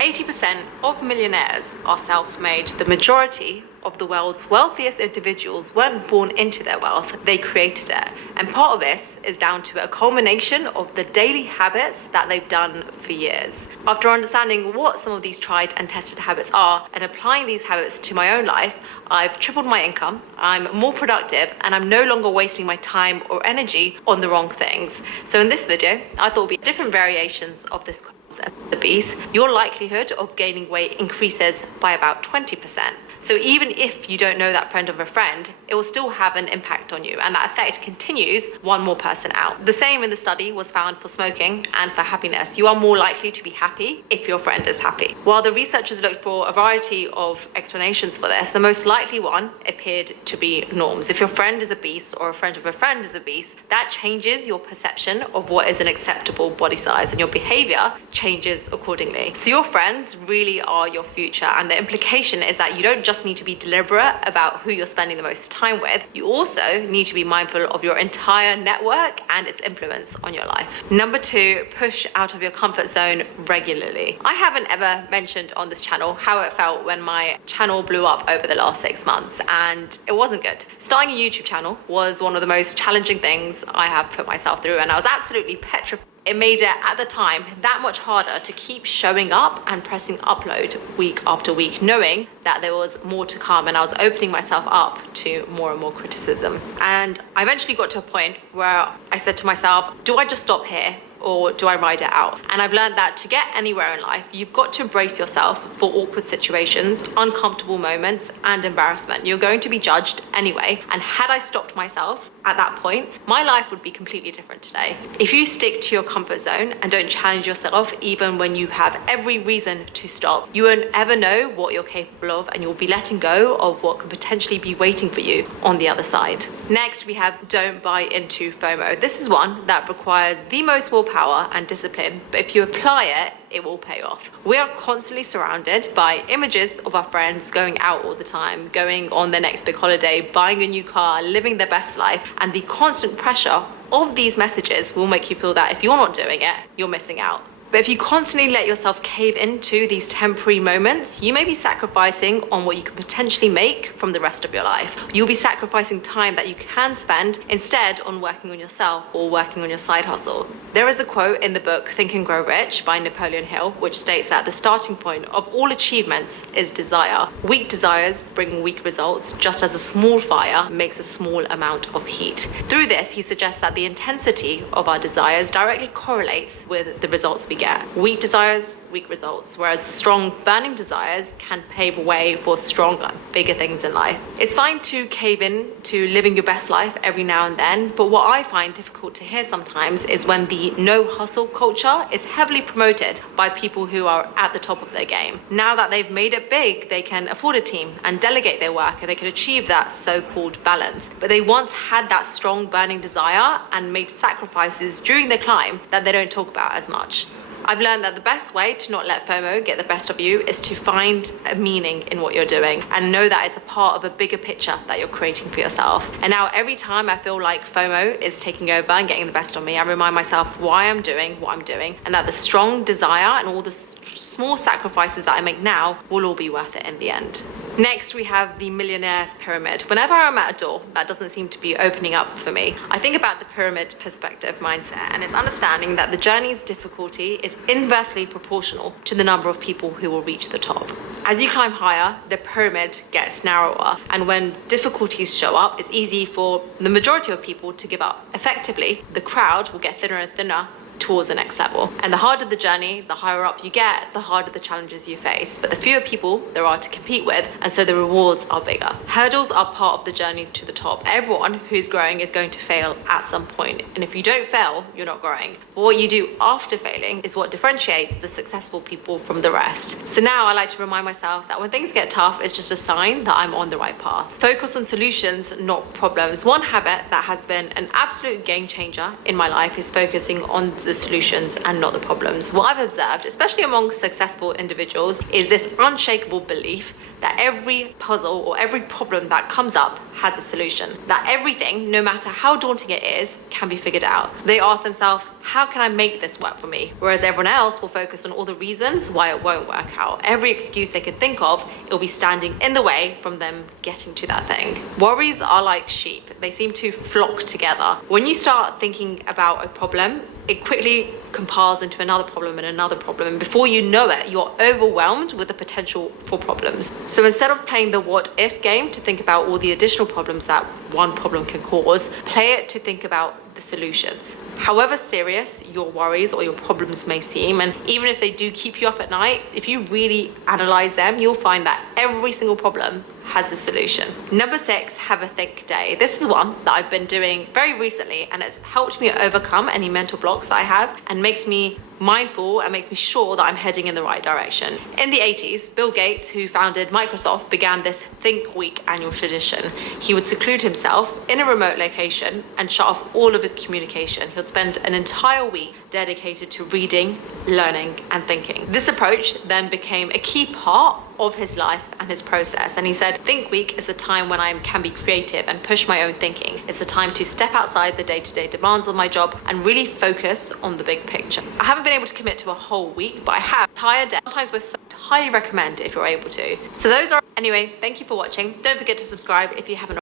80% of millionaires are self-made. The majority of the world's wealthiest individuals weren't born into their wealth, they created it. And part of this is down to a culmination of the daily habits that they've done for years. After understanding what some of these tried and tested habits are and applying these habits to my own life, I've tripled my income, I'm more productive, and I'm no longer wasting my time or energy on the wrong things. So in this video, I thought it'd be different variations of this concept of the beast. Your likelihood of gaining weight increases by about 20%. So even if you don't know that friend of a friend, it will still have an impact on you, and that effect continues one more person out. The same in the study was found for smoking and for happiness. You are more likely to be happy if your friend is happy. While the researchers looked for a variety of explanations for this, the most likely one appeared to be norms. If your friend is obese or a friend of a friend is obese, that changes your perception of what is an acceptable body size, and your behavior changes accordingly. So your friends really are your future, and the implication is that you don't just need to be deliberate about who you're spending the most time with, you also need to be mindful of your entire network and its influence on your life. Number 2, push out of your comfort zone regularly. I haven't ever mentioned on this channel how it felt when my channel blew up over the last 6 months, and it wasn't good. Starting a YouTube channel was one of the most challenging things I have put myself through, and I was absolutely petrified. It made it, at the time, that much harder to keep showing up and pressing upload week after week, knowing that there was more to come, and I was opening myself up to more and more criticism. And I eventually got to a point where I said to myself, do I just stop here, or do I ride it out? And I've learned that to get anywhere in life, you've got to brace yourself for awkward situations, uncomfortable moments, and embarrassment. You're going to be judged anyway. And had I stopped myself at that point, my life would be completely different today. If you stick to your comfort zone and don't challenge yourself, even when you have every reason to stop, you won't ever know what you're capable of, and you'll be letting go of what could potentially be waiting for you on the other side. Next, we have don't buy into FOMO. This is one that requires the most willpower and discipline, but if you apply it, it will pay off. We are constantly surrounded by images of our friends going out all the time, going on their next big holiday, buying a new car, living their best life, and the constant pressure of these messages will make you feel that if you're not doing it, you're missing out. But if you constantly let yourself cave into these temporary moments, you may be sacrificing on what you could potentially make from the rest of your life. You'll be sacrificing time that you can spend instead on working on yourself or working on your side hustle. There is a quote in the book Think and Grow Rich by Napoleon Hill, which states that the starting point of all achievements is desire. Weak desires bring weak results, just as a small fire makes a small amount of heat. Through this, he suggests that the intensity of our desires directly correlates with the results we get. Weak desires, weak results, whereas strong burning desires can pave a way for stronger, bigger things in life. It's fine to cave in to living your best life every now and then, but what I find difficult to hear sometimes is when the no hustle culture is heavily promoted by people who are at the top of their game. Now that they've made it big, they can afford a team and delegate their work, and they can achieve that so-called balance. But they once had that strong burning desire and made sacrifices during their climb that they don't talk about as much. I've learned that the best way to not let FOMO get the best of you is to find a meaning in what you're doing and know that it's a part of a bigger picture that you're creating for yourself. And now every time I feel like FOMO is taking over and getting the best of me, I remind myself why I'm doing what I'm doing, and that the strong desire and all the small sacrifices that I make now will all be worth it in the end. Next, we have the millionaire pyramid. Whenever I'm at a door that doesn't seem to be opening up for me, I think about the pyramid perspective mindset, and it's understanding that the journey's difficulty is inversely proportional to the number of people who will reach the top. As you climb higher, the pyramid gets narrower, and when difficulties show up, it's easy for the majority of people to give up. Effectively, the crowd will get thinner and thinner towards the next level. And the harder the journey, the higher up you get, the harder the challenges you face. But the fewer people there are to compete with, and so the rewards are bigger. Hurdles are part of the journey to the top. Everyone who's growing is going to fail at some point. And if you don't fail, you're not growing. But what you do after failing is what differentiates the successful people from the rest. So now I like to remind myself that when things get tough, it's just a sign that I'm on the right path. Focus on solutions, not problems. One habit that has been an absolute game changer in my life is focusing on the the solutions and not the problems. What I've observed, especially among successful individuals, is this unshakable belief that every puzzle or every problem that comes up has a solution. That everything, no matter how daunting it is, can be figured out. They ask themselves, how can I make this work for me? Whereas everyone else will focus on all the reasons why it won't work out. Every excuse they can think of, it'll be standing in the way from them getting to that thing. Worries are like sheep. They seem to flock together. When you start thinking about a problem, it quickly compiles into another problem and another problem. And before you know it, you're overwhelmed with the potential for problems. So instead of playing the what if game to think about all the additional problems that one problem can cause, play it to think about the solutions. However serious your worries or your problems may seem, and even if they do keep you up at night, if you really analyze them, you'll find that every single problem has a solution. Number 6, have a think day. This is one that I've been doing very recently, and it's helped me overcome any mental blocks that I have and makes me mindful and makes me sure that I'm heading in the right direction. In the 80s, Bill Gates, who founded Microsoft, began this Think Week annual tradition. He would seclude himself in a remote location and shut off all of his communication. He'll spend an entire week dedicated to reading, learning, and thinking. This approach then became a key part of his life and his process. And he said, Think Week is a time when I can be creative and push my own thinking. It's a time to step outside the day-to-day demands of my job and really focus on the big picture. I haven't been able to commit to a whole week, but I have entire day. Sometimes we're highly recommend if you're able to. So those are, anyway, thank you for watching. Don't forget to subscribe if you haven't